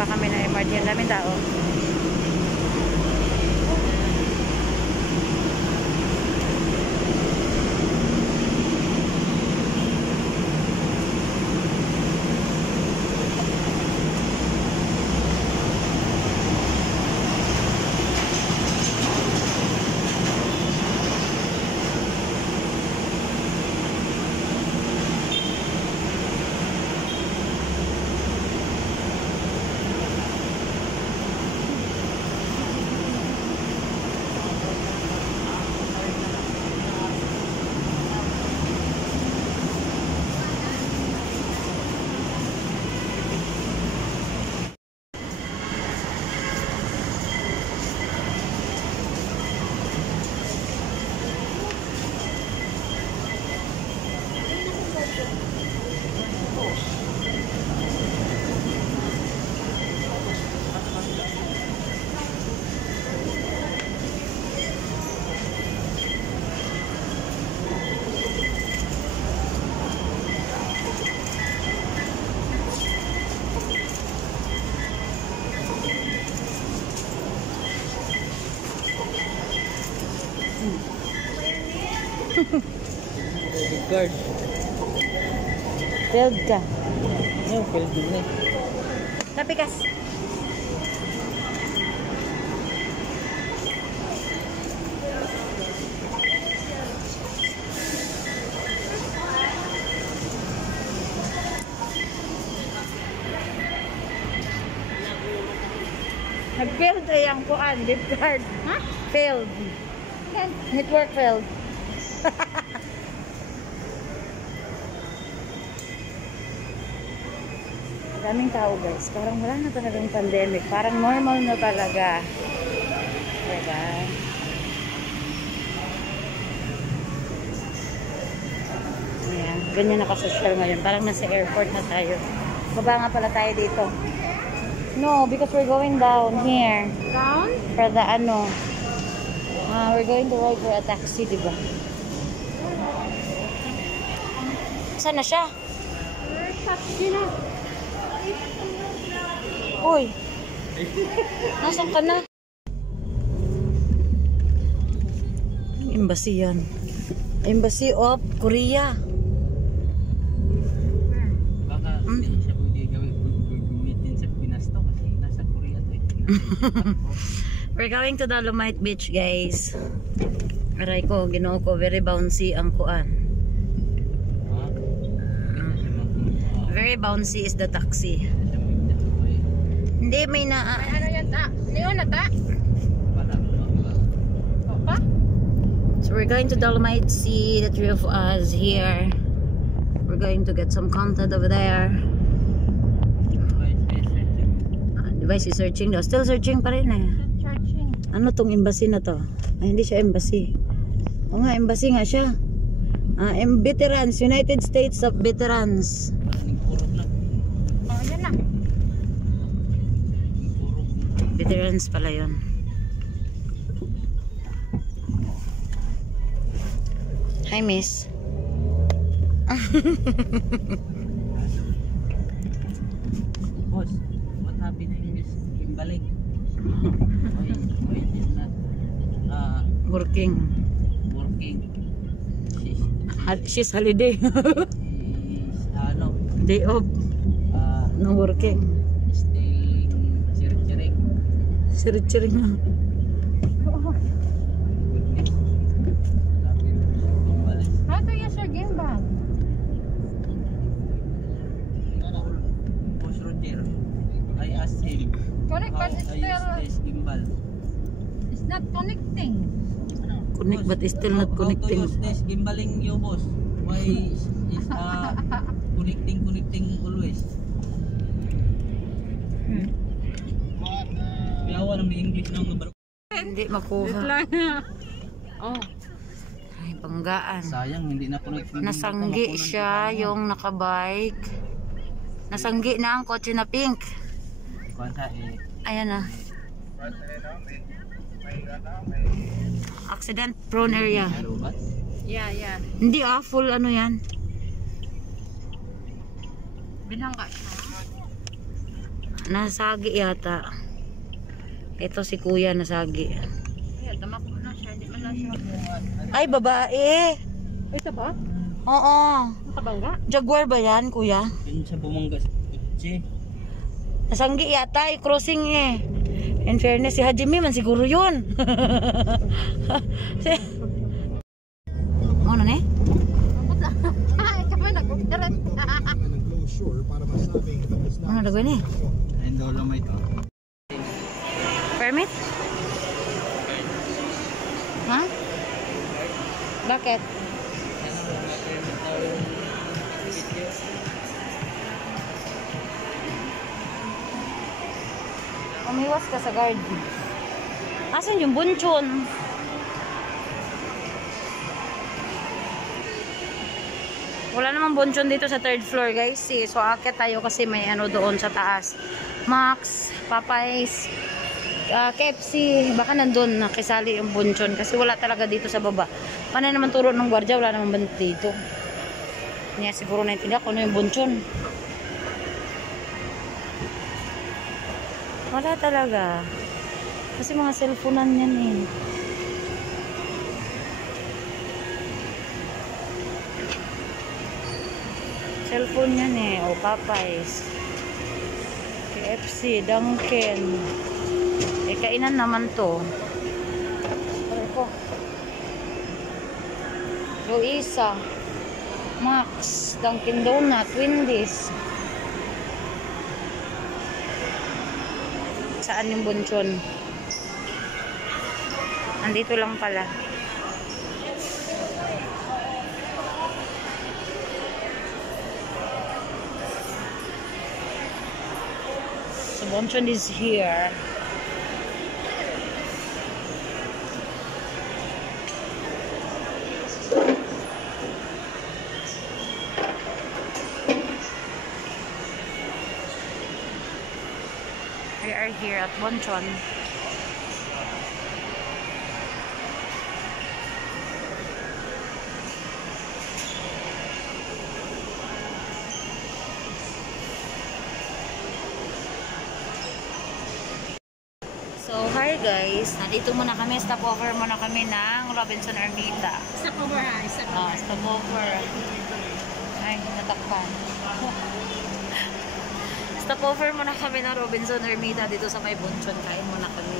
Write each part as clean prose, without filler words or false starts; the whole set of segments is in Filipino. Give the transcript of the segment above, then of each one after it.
Bumaba kami na MRT. Ang daming tao. Guard. Failed ka. Yung failed din eh. Napikas. Nag-failed ay ang kuan, gift card. Ha? Failed. Network failed. Daming tao guys. Parang wala na talagang pandemic. Parang normal na talaga. Diba? Ayan. Ganyan nakasosyal ngayon. Parang nasa airport na tayo. Baba nga pala tayo dito. No, because we're going down here. Down? For the ano. We're going to ride for a taxi, diba? Saan na siya? Taxi na. Uy! Nasaan ka na? Embassy yan. Embassy of Korea. Baka hindi siya pwede gamitin sa Pinas to kasi nasa Korea to eh. We're going to Dolomite Beach, guys. Aray ko, ginoo ko, very bouncy ang kuan. Very bouncy is the taxi. Hindi, may na... May ano yan ta? Neon na ta? Opa? So we're going to Dolomite Sea, the three of us here. We're going to get some content over there. Device is searching daw. Still searching pa rin eh. Searching. Ano tong embassy na to? Ay, hindi siya embassy. O nga, embassy nga siya. Veterans, United States of Veterans. Oh, yan na. Veterans pala yun. Hi, miss. Boss, what happened in this Kimbaling? Why is not Working. She's holiday. Is ano? Day off. No working. Still chirik-chirik. Sirit-sirit nga. How do you share gimbal? Boss Roger, I asked him Connect, how but it's I use still... this gimbal. It's not connecting. Connect but it's still not How to connecting. use this gimbaling you, boss? Why is connecting always? Biyawa ng English ng number. Hindi makuha. Oh. Ay, banggaan. Sayang, hindi na connect. Nasanggi siya yung nakabike. Nasanggi na ang kotse na pink. Ayan na. Accident prone area. Yeah, yeah. Hindi full ano yan. Binangga siya. Nasagi yata. Ito si kuya nasagi. Ay, tamako na siya. Hindi man lang siya. Ay, babae. Ito ba? Oo. Nakabangga? Jaguar ba yan, kuya? Yun siya bumangga sa kutsi. Nasanggi yata, crossing eh. In fairness, si Hajime man siguro yun. Ano na eh? Ay, kami nag-ugaran. Ano na gawin eh? Ayun Dolomite oh. Permit? Ha? Bakit? Umiwas ka sa guard. Asan yung bunchon? Wala namang bunchon dito sa 3rd floor guys. So akit tayo kasi may ano doon sa taas. Max, Popeyes, KFC. Baka nandun nakisali yung bunchon. Kasi wala talaga dito sa baba. Paano naman turo ng gwardiya? Wala naman dito. Niya siguro naintindihan kung ano yung bunchon. Wala talaga. Kasi mga cellphonean yan eh. Cellphone yan eh. O Popeyes. KFC, Dunkin. Eh, kainan naman to. Pare ko. Luisa. Max. Dunkin Donut. Wendy's. Saan yung bunchon? Andito lang pala. So bunchon is here. We are here at Bunchon. So, hi guys. Nandito muna kami. Stopover muna kami ng Robinson Ermita. Stopover ha. Stopover. Ay, natakpan. Stopover muna kami ng Robinson Ermita dito sa may Bunchon. Kain muna kami.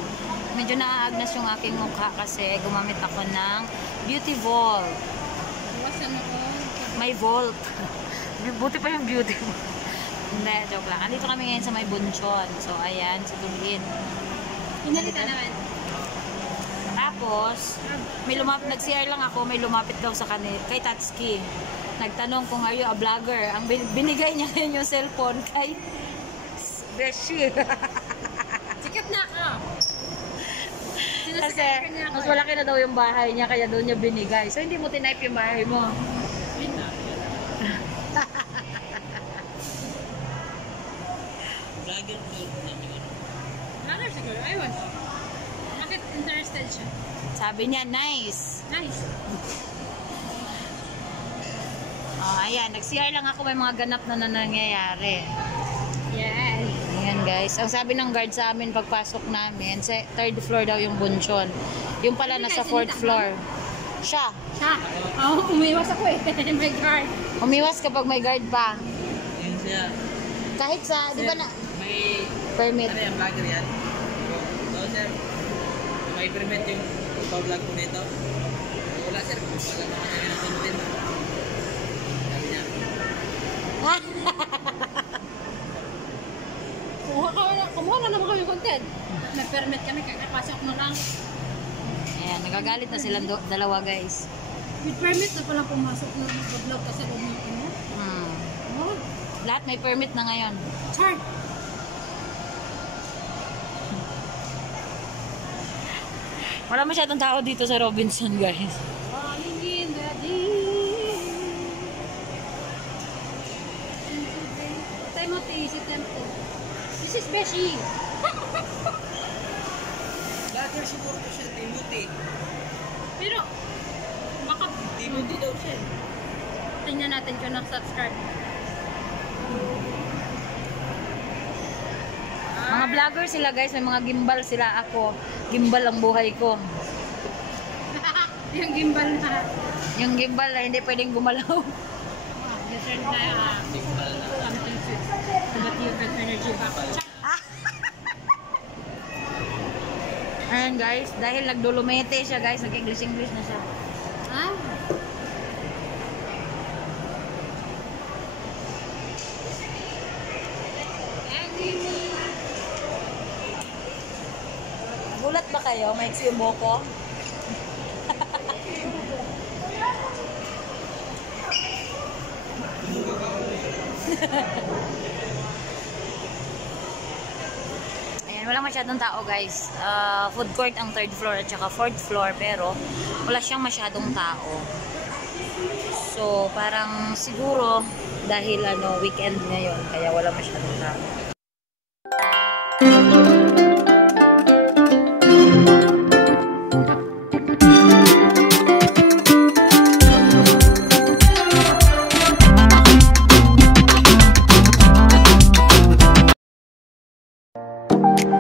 Medyo naaagnas yung aking mukha kasi gumamit ako ng Beauty Vault. Iwasan ako. May Vault. Buti pa yung Beauty Vault. Hindi, joke lang. Andito kami ngayon sa may Bunchon. So, ayan, sa Tulin. Pinalita naman. Tapos, may nag-CR lang ako, may lumapit daw sa kay Tatsuki. Nagtanong kung are you a vlogger. Ang binigay niya ngayon yung cellphone kay Beshi. Sikat na ako. Kasi, mas malaki na daw yung bahay niya, kaya doon niya binigay. So, hindi mo tinype yung bahay mo. Vlogger po. Vlogger siguro. Ayun. Bakit interested siya? Sabi niya, nice. Nice. Oh, ayan, nag-CR lang ako, may mga ganap na nangyayari. Yes. Ayan guys, ang sabi ng guard sa amin pagpasok namin, sa 3rd floor daw yung Bunchon. Yung pala nasa 4th floor. Siya. Siya. Oo, umiwas ako eh. My guard. Umiwas kapag may guard pa. Yun siya. Kahit sa, di ba na, May... permit. Ano yan? Vlogger yan? Oo sir. May permit yung pa-vlog ko nito. Wala sir. Wala naman kami ng content. Sabi niya. Kumuha na naman kami content. May permit kami, kakapasok na lang. Ayan, nagagalit na silang dalawa guys. With permit na palang pumasok na mag-vlog kasi umitin mo. Oh, Lahat may permit na ngayon. char. Wala masyadong tao dito sa Robinson guys. Falling in the deep. Timothy, si Tempo. This is Beshi. Vlogger siguro ko siya. Timothy. Pero, baka Timothy daw siya. tingnan natin kung nak-subscribe. vlogger sila guys, may mga gimbal sila. Ako, gimbal ang buhay ko. Yung gimbal na. Yung gimbal na hindi pwedeng gumalaw. Different na. Signal na. Something sweet. But you get energy back. Ayan guys, dahil nagdolomete siya guys, nag-English-English na siya. Ah? Gulat ba kayo? May yung buhok ko? Ayan, wala masyadong tao guys. Food court ang 3rd floor at saka 4th floor pero wala siyang masyadong tao. So, parang siguro dahil weekend ngayon kaya wala masyadong tao.